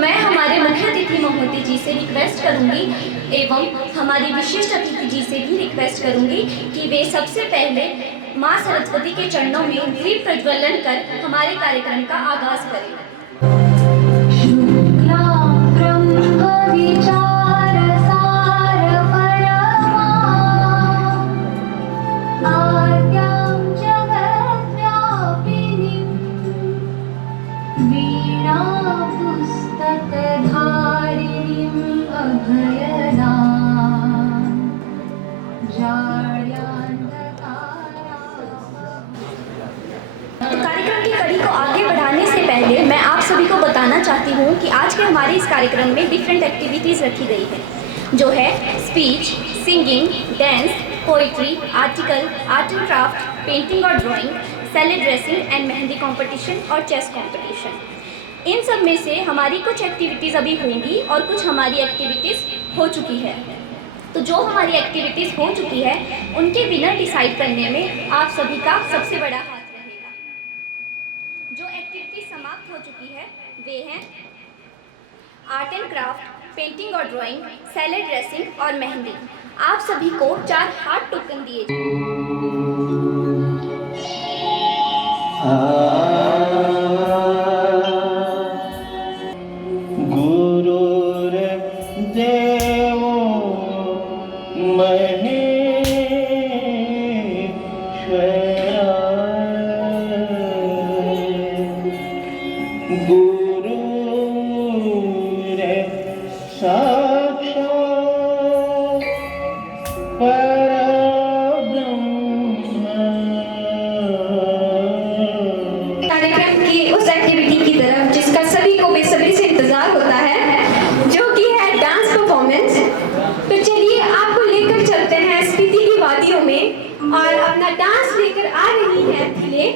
मैं हमारे मुख्य अतिथि महोदय जी से रिक्वेस्ट करूंगी एवं हमारी विशिष्ट अतिथि जी से भी रिक्वेस्ट करूंगी कि वे सबसे पहले माँ सरस्वती के चरणों में दीप प्रज्वलन कर हमारे कार्यक्रम का आगाज करें। कार्यक्रम की कड़ी को आगे बढ़ाने से पहले मैं आप सभी को बताना चाहती हूँ कि आज के हमारे इस कार्यक्रम में डिफरेंट एक्टिविटीज़ रखी गई है, जो है speech, singing, dance, poetry, article, art and craft, painting और drawing, salad dressing and mehndi competition और चेस कंपटीशन। इन सब में से हमारी कुछ एक्टिविटीज़ अभी होंगी और कुछ हमारी एक्टिविटीज़ हो चुकी है। तो जो हमारी एक्टिविटीज़ हो चुकी है उनके विनर डिसाइड करने में आप सभी का सबसे बड़ा हाथ रहेगा। जो एक्टिविटी समाप्त हो चुकी है वे हैं आर्ट एंड क्राफ्ट, पेंटिंग और ड्राइंग, सैलेड ड्रेसिंग और मेहंदी। आप सभी को 4 हार्ट टोकन दिए और अपना डांस लेकर आ रही है धिले।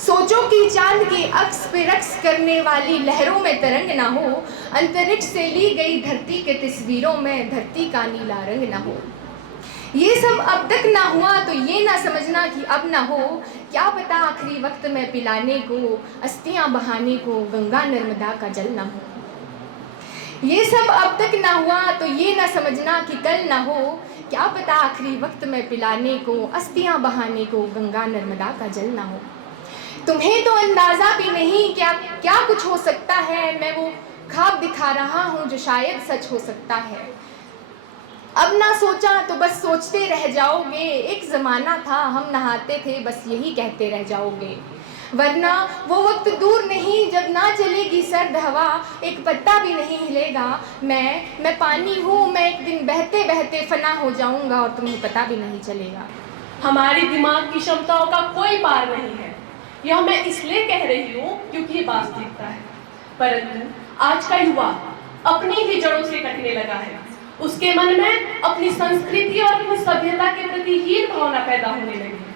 सोचो कि चांद के अक्स पे रक्स करने वाली लहरों में तरंग ना हो, अंतरिक्ष से ली गई धरती के तस्वीरों में धरती का नीला रंग ना हो। ये सब अब तक ना हुआ तो ये ना समझना कि अब ना हो, क्या पता आखिरी वक्त में पिलाने को, अस्थियां बहाने को गंगा नर्मदा का जल ना हो। ये सब अब तक ना हुआ तो ये ना समझना कि कल ना हो, क्या पता आखिरी वक्त में पिलाने को, अस्थियां बहाने को गंगा नर्मदा का जल ना हो। तुम्हें तो अंदाजा भी नहीं क्या क्या कुछ हो सकता है, मैं वो ख्वाब दिखा रहा हूँ जो शायद सच हो सकता है। अब ना सोचा तो बस सोचते रह जाओगे, एक ज़माना था हम नहाते थे बस यही कहते रह जाओगे। वरना वो वक्त दूर नहीं जब ना चलेगी सर्द हवा, एक पत्ता भी नहीं हिलेगा। मैं पानी हूँ, मैं एक दिन बहते बहते फना हो जाऊँगा और तुम्हें पता भी नहीं चलेगा। हमारी दिमाग की क्षमताओं का कोई पार नहीं है, यह मैं इसलिए कह रही हूँ क्योंकि ये वास्तविकता है। परंतु आज का युवा अपनी ही जड़ों से कटने लगा है, उसके मन में अपनी संस्कृति और अपनी सभ्यता के प्रति हीन भावना पैदा होने लगी है।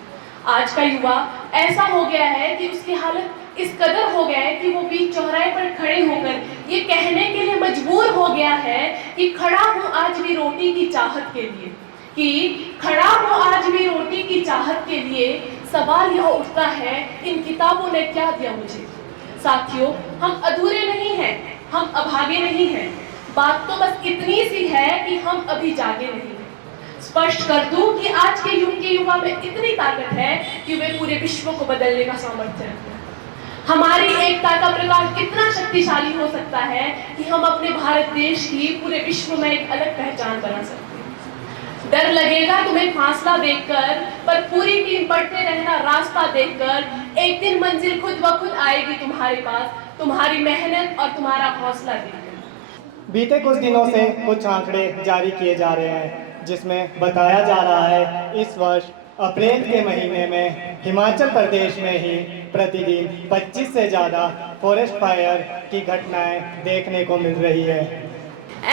आज का युवा ऐसा हो गया है कि उसकी हालत इस कदर हो गया है कि वो बीच चौराहे पर खड़े होकर ये कहने के लिए मजबूर हो गया है कि खड़ा हूँ आज भी रोटी की चाहत के लिए, कि खड़ा हूँ आज भी रोटी की चाहत के लिए। सवाल यह उठता है, इन किताबों ने क्या दिया मुझे? साथियों, हम अधूरे नहीं हैं, हम अभागे नहीं हैं। बात तो बस इतनी सी है कि हम अभी जागे नहीं हैं। स्पष्ट कर दूं कि आज के युग के युवा में इतनी ताकत है कि वे पूरे विश्व को बदलने का सामर्थ्य रखते हैं। हमारी एकता का प्रकाश कितना शक्तिशाली हो सकता है कि हम अपने भारत देश की पूरे विश्व में एक अलग पहचान बना सकते हैं। डर लगेगा तुम्हें फासला देखकर, पर पूरी टीम बढ़ते रहना रास्ता देखकर। एक दिन मंजिल खुद ब खुद आएगी तुम्हारे पास, तुम्हारी मेहनत और तुम्हारा हौसला देखकर। बीते कुछ दिनों से कुछ आंकड़े जारी किए जा रहे हैं जिसमें बताया जा रहा है इस वर्ष अप्रैल के महीने में हिमाचल प्रदेश में ही प्रतिदिन 25 से ज़्यादा फॉरेस्ट फायर की घटनाएं देखने को मिल रही है।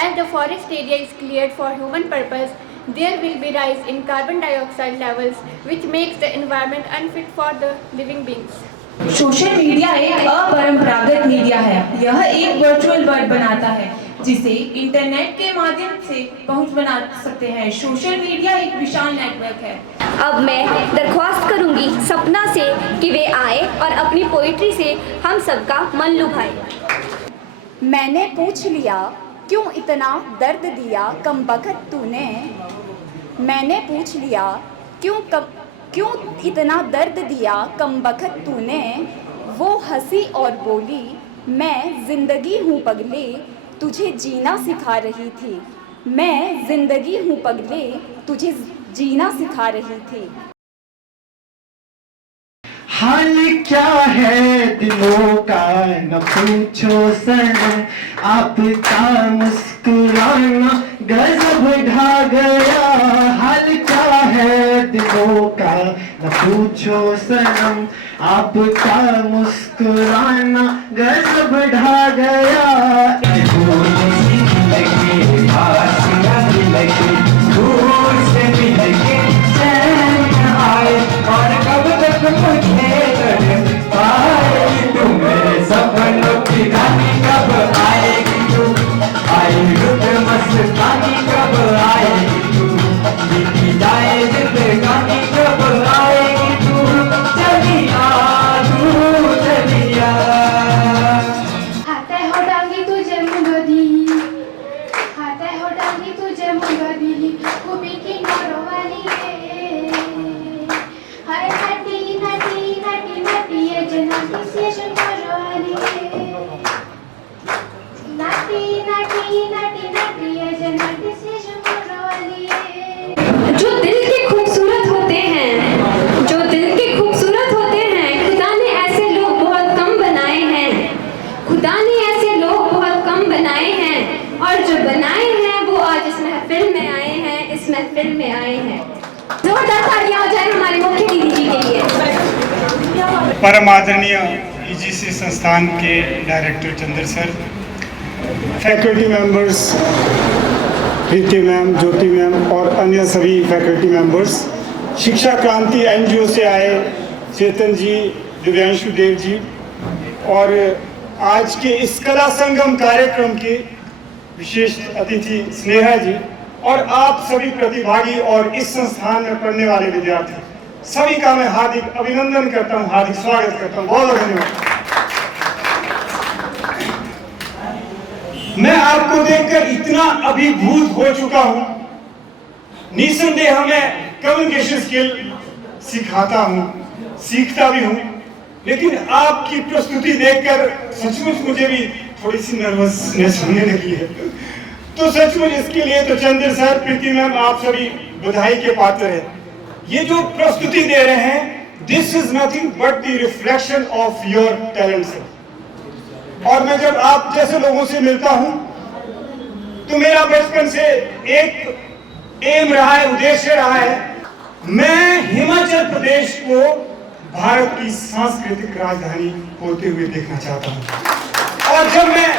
As the forest area is cleared for human purpose, there will be rise in carbon dioxide levels, which makes the environment unfit for the living beings. Social media एक अपरंपरागत मीडिया है। यह एक वर्चुअल वर्ल्ड बनाता है जिसे internet के माध्यम से पहुंच बना सकते हैं। सोशल मीडिया एक विशाल नेटवर्क है। अब मैं दरख्वास्त करूंगी सपना से कि वे आए और अपनी पोइट्री से हम सबका मन लुभाए। मैंने पूछ लिया क्यों इतना दर्द दिया कमबख्त तूने। मैंने पूछ लिया क्यों इतना दर्द दिया कमबख्त तूने। वो हंसी और बोली मैं जिंदगी हूँ पगले, तुझे जीना सिखा रही थी। मैं जिंदगी हूँ पगले, तुझे जीना सिखा रही थी। हाल क्या है दिलों का न पूछो सनम, आपका मुस्कुराना गजब ढा गया। हाल क्या है दिलों का न पूछो सनम, आपका मुस्कुराना गजब ढा गया। दूर से मिलके चैन आए और कब तक मुझे पाएगी तू मेरे सपनों की रानी, कब आएगी तू? आई रुत मस्तानी कब आएगी तू? बीती जाए जिंदगानी कब आएगी तू? चलिया तू चलिया। हाते हो डांगी तुझे मुंगदी, हाते हो डांगी तुझे मुंगदी, खूबी की नौरों वाली रे। हाय नटी नटी नटी नटी ये जनाती से शंकरों वाली रे। नटी नटी नटी नटी ये जनाती से शंकरों वाली रे। जो दिल के खूबसूरत होते हैं, जो दिल के खूबसूरत होते हैं, खुदा ने ऐसे लोग बहुत कम बनाए हैं। खुदा ने ऐसे लोग बहुत कम बनाए हैं, और जो बनाए हैं वो आज इस महफिल में आए हैं, इस महफिल में आए हैं। जोरदार तालियां हो जाए हमारे मुख्य दीदी जी के लिए। परम आदरणीय ईजीसी संस्थान के डायरेक्टर चंद्र सर, फैकल्टी मेंबर्स प्रीति मैम, ज्योति मैम और अन्य सभी फैकल्टी मेंबर्स, शिक्षा क्रांति एनजीओ से आए चेतन जी, दिव्यांशु देव जी और आज के इस कला संगम कार्यक्रम के विशेष अतिथि स्नेहा जी और आप सभी प्रतिभागी और इस संस्थान में पढ़ने वाले विद्यार्थी, सभी का मैं हार्दिक अभिनंदन करता हूँ, हार्दिक स्वागत करता हूँ। बहुत बहुत धन्यवाद। मैं आपको देखकर इतना अभिभूत हो चुका हूँ। निसंदेह मैं कम्युनिकेशन स्किल सिखाता हूँ, सीखता भी हूँ, लेकिन आपकी प्रस्तुति देखकर सचमुच मुझे भी थोड़ी सी नर्वसनेस होने लगी है। तो सचमुच इसके लिए तो चंद्र सर, प्रीति मैम, आप सभी बधाई के पात्र हैं। ये जो प्रस्तुति दे रहे हैं, this is nothing but the reflection of your talent sir. और मैं जब आप जैसे लोगों से मिलता हूं तो मेरा बचपन से एक एम रहा है, उद्देश्य रहा है, मैं हिमाचल प्रदेश को भारत की सांस्कृतिक राजधानी होते हुए देखना चाहता हूं। और जब मैं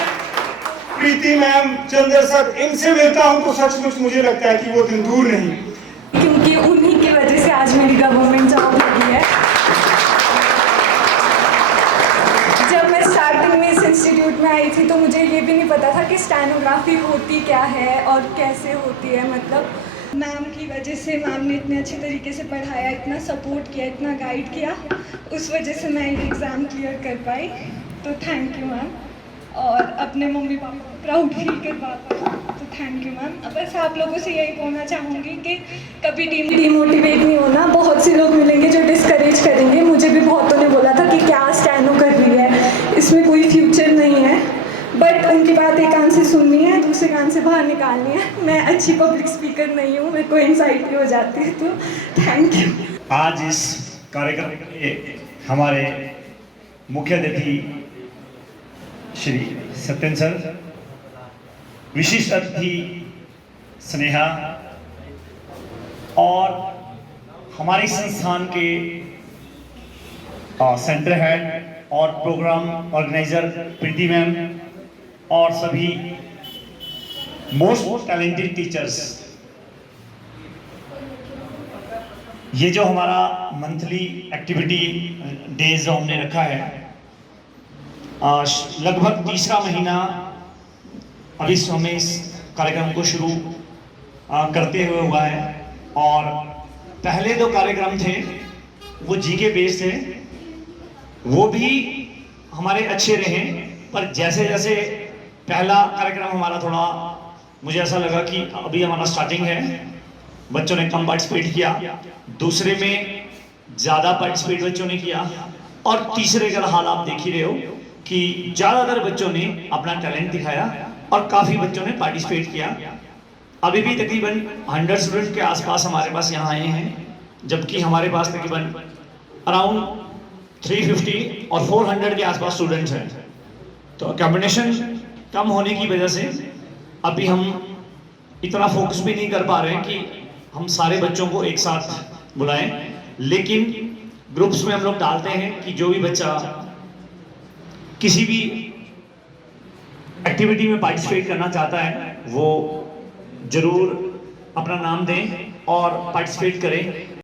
प्रीति मैम, चंद्र सर, इनसे मिलता हूं तो सचमुच मुझे लगता है कि वो दिन दूर नहीं, क्योंकि उन्हीं की वजह से आज मेरी गवर्नमेंट जॉब लगी है। में आई थी तो मुझे ये भी नहीं पता था कि स्टेनोग्राफी होती क्या है और कैसे होती है। मतलब मैम की वजह से मैम ने इतने अच्छे तरीके से पढ़ाया, इतना सपोर्ट किया, इतना गाइड किया, उस वजह से मैं ये एग्ज़ाम क्लियर कर पाई। तो थैंक यू मैम, और अपने मम्मी पापा को प्राउड फील करवा पाई, तो थैंक यू मैम। बस आप लोगों से यही बोलना चाहूँगी कि कभी डिमोटिवेट नहीं होना। बहुत से लोग मिलेंगे जो डिस्करेज करेंगे, मुझे भी बहुतों ने बोला था कि क्या स्टेनो कर रही है, इसमें कोई फ्यूचर नहीं है, बट उनकी बात एक कान से सुननी है, दूसरे कान से बाहर निकालनी है। मैं अच्छी पब्लिक स्पीकर नहीं हूँ, मेरे को एंग्जाइटी हो जाती है, तो थैंक यू। आज इस कार्यक्रम के हमारे मुख्य अतिथि श्री सत्यन सर, विशिष्ट अतिथि स्नेहा और हमारे संस्थान के सेंटर हेड और प्रोग्राम ऑर्गेनाइजर प्रीति मैम और सभी मोस्ट टैलेंटेड टीचर्स। ये जो हमारा मंथली एक्टिविटी डेज जो हमने रखा है, लगभग तीसरा महीना अभी हमें इस कार्यक्रम को शुरू करते हुए हुआ है, और पहले दो कार्यक्रम थे वो जीके बेस्ड थे, वो भी हमारे अच्छे रहे, पर जैसे जैसे पहला कार्यक्रम हमारा थोड़ा, मुझे ऐसा लगा कि अभी हमारा स्टार्टिंग है, बच्चों ने कम पार्टिसिपेट किया, दूसरे में ज़्यादा पार्टिसिपेट बच्चों ने किया, और तीसरे का हाल आप देख ही रहे हो कि ज़्यादातर बच्चों ने अपना टैलेंट दिखाया और काफ़ी बच्चों ने पार्टिसिपेट किया। अभी भी तकरीबन 100 स्टूडेंट के आसपास हमारे पास यहाँ आए हैं, जबकि हमारे पास तकरीबन अराउंड 350 और 400 के आसपास स्टूडेंट्स हैं। तो कॉम्बिनेशन कम होने की वजह से अभी हम इतना फोकस भी नहीं कर पा रहे हैं कि हम सारे बच्चों को एक साथ बुलाएं, लेकिन ग्रुप्स में हम लोग डालते हैं कि जो भी बच्चा किसी भी एक्टिविटी में पार्टिसिपेट करना चाहता है वो जरूर अपना नाम दें और पार्टिसिपेट करें।